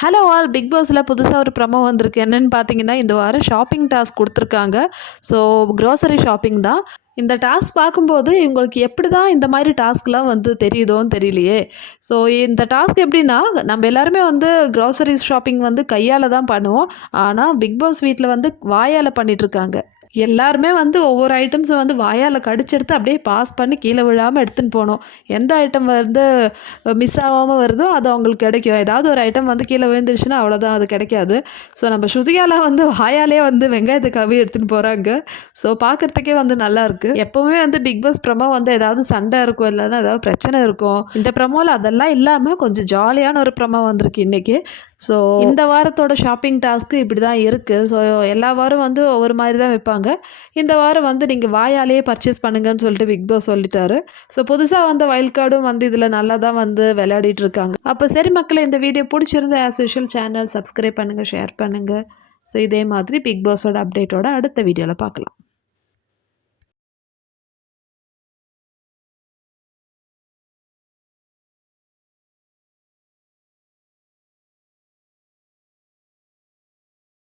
Hello all, big பாஸில் புதுசாக ஒரு ப்ரமோ வந்திருக்கு. என்னன்னு பார்த்தீங்கன்னா, இந்த வாரம் ஷாப்பிங் டாஸ்க் கொடுத்துருக்காங்க. ஸோ க்ரோசரி ஷாப்பிங் தான். இந்த டாஸ்க் பார்க்கும்போது இவங்களுக்கு எப்படி தான் இந்த மாதிரி டாஸ்க்லாம் வந்து தெரியுதோன்னு தெரியலையே. ஸோ இந்த டாஸ்க் எப்படின்னா, நம்ம எல்லாருமே வந்து க்ரோசரி ஷாப்பிங் வந்து கையால் தான் பண்ணுவோம். ஆனால் பிக் பாஸ் வீட்டில் வந்து வாயால் பண்ணிகிட்ருக்காங்க. எல்லாருமே வந்து ஒவ்வொரு ஐட்டம்ஸை வந்து வாயால் கடிச்செடுத்து அப்படியே பாஸ் பண்ணி கீழே விழாமல் எடுத்துன்னு போனோம். எந்த ஐட்டம் வந்து மிஸ் ஆகாமல் வருதோ அது அவங்களுக்கு கிடைக்கும். ஏதாவது ஒரு ஐட்டம் வந்து கீழே விழுந்துருச்சுன்னா அவ்வளோதான், அது கிடைக்காது. ஸோ நம்ம ஸ்ருதியாலாம் வந்து வாயாலே வந்து வெங்காயத்தை கவ்வி எடுத்துன்னு போகிறாங்க. ஸோ பார்க்குறதுக்கே வந்து நல்லாயிருக்கு. எப்போவுமே வந்து பிக் பாஸ் ப்ரமோ வந்து ஏதாவது சண்டை இருக்கும், இல்லைன்னா ஏதாவது பிரச்சனை இருக்கும். இந்த ப்ரமோவில் அதெல்லாம் இல்லாமல் கொஞ்சம் ஜாலியான ஒரு ப்ரமோ வந்திருக்கு இன்றைக்கி. ஸோ இந்த வாரத்தோட ஷாப்பிங் டாஸ்க்கு இப்படி தான் இருக்குது. ஸோ எல்லா வாரம் வந்து ஒவ்வொரு மாதிரி தான் வைப்பாங்க. இந்த வாரம் வந்து நீங்கள் வாயாலேயே பர்ச்சேஸ் பண்ணுங்கன்னு சொல்லிட்டு பிக் பாஸ் சொல்லிட்டாரு. ஸோ புதுசாக வந்த வைல்ட் கார்டும் வந்து இதில் நல்லா தான் வந்து விளையாடிட்டு இருக்காங்க. அப்போ சரி மக்களே, இந்த வீடியோ பிடிச்சிருந்தா ஆஸ் யூஷுவல் சேனல் சப்ஸ்கிரைப் பண்ணுங்கள், ஷேர் பண்ணுங்கள். ஸோ இதே மாதிரி பிக் பாஸோட அப்டேட்டோட அடுத்த வீடியோவில் பார்க்கலாம்.